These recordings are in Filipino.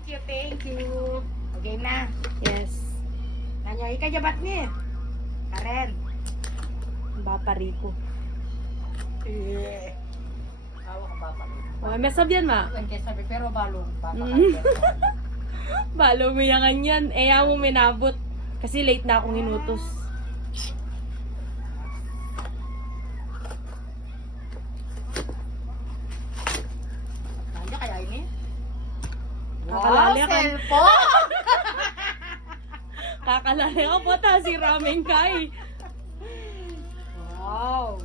Thank you, thank you. Okay na. Yes. Nanyo, ikajabat ni. Karen. Bapa Rico. Eh. Awa ka bapa ni. Oh, may sabihan ma. Kaya sabi, pero balong. Bapa Mm. ka. Balo mo yan. Eh, mo minabot. Kasi late na akong inutos. Nanyo, kaya ini? Kakalali ka. cellphone! Kakalali ka po ta si Rameng Kai. Wow!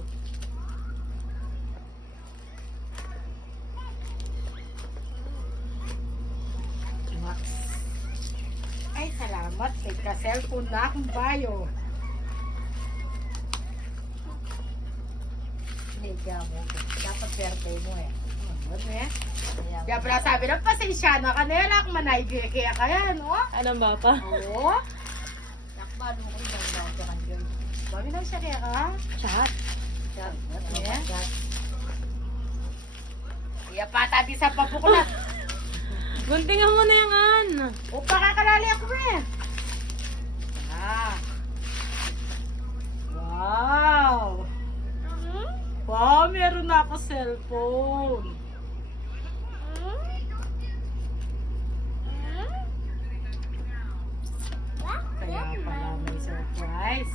Max. Ay, salamat. May ka-cellphone na akong bayo. Hindi, kaya mo. Dapat birthday mo eh. Ano eh? Kaya pala sabi na, pasensya na ka na yan. Ako manaybi kaya kaya, no? Anong bapa? Oo. Nakbalo ko rin ang bago ka dyan. Bago na siya kaya ka? Chat. Iya pata di sa papuklat. Guntingan mo na yan. O pakakalali ako eh. Ah. Wow. Wow, meron na ako cellphone. Kaya pala may surprise.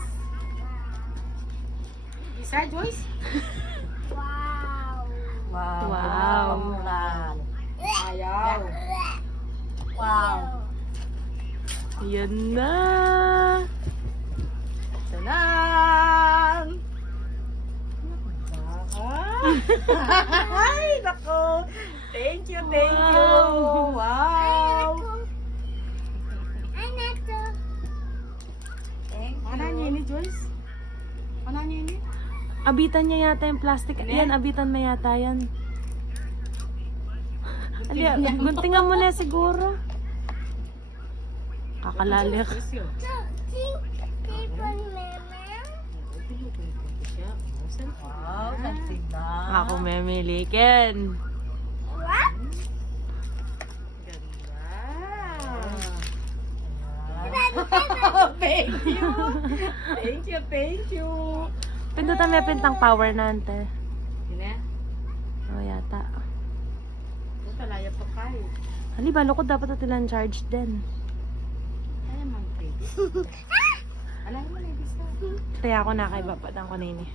Isa, Joyce? Wow. Wow. Wow. Ayaw. Wow. Yan na. Sanang! Ay, nako. Thank you, thank you. Wow. Ano niya ini, Joyce? Ano niya ini? Abitan niya yata yung plastic. Ano Yan, yan? abitan mo yata yan. Ali, guntingan mo na siguro. Kakalali ka. Wow, something na. Ako memilikin. Ganda. Thank you. Thank you, thank you. Pindutan may pintang power na ante. Gina? O yata. Ito palaya pa kayo. Ali, balo ko dapat atilan charge din. Ay, mang baby. Alam mo na, ibig sa. Kaya ako na kay bapadang ko na ini.